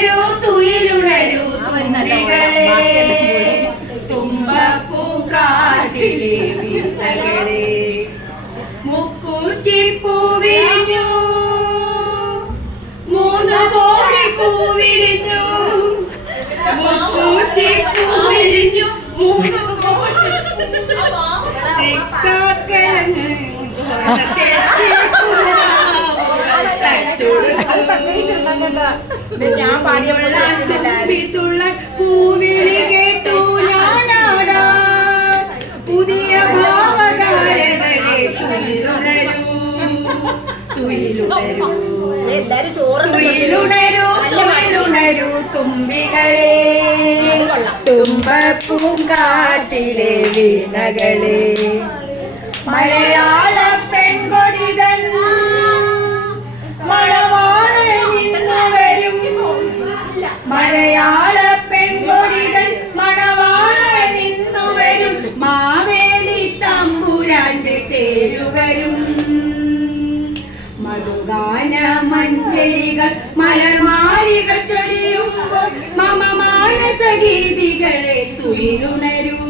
തുയിലുണരൂ തുയിലുണരൂ തുമ്പികളെ തുമ്പപ്പൂങ്കാട്ടിലെ വിത്തകളെ മുക്കൂറ്റി പൂവിരിഞ്ഞു മൂന്ന് കോടി പൂവിരിഞ്ഞു മുക്കൂറ്റി പൂവിരിഞ്ഞു മൂന്ന് കോടി ഞാൻ പാടിയ പൂവിളി കേട്ടു ഞാനാടാ പുതിയ ഭാവധാരകളെ തുയിലുണരൂ തുയിലുണരൂ തുയിലുണരൂ തുമ്പികളെ തുമ്പപ്പൂങ്കാട്ടിലെ വീണകളെ മലയാള പെൺകൊടിതൻ മണവാളനിന്നു വരും മലയാള പെൺകൊടിതൻ മണവാളനിന്നു വരും മാവേലി തമ്പുരാന്റെ തേരുവരും മധുഗാന മഞ്ചരികൾ മലർമാരികൾ ചൊരിയുമ്പോൾ മമ മാനസഗീതികളെ തുയിലുണരൂ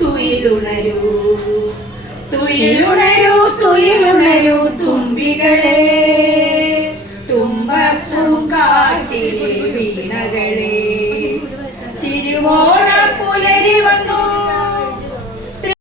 തുയിലുണരൂ തുയിലുണരൂ തുയിലുണരൂ തുമ്പികളെ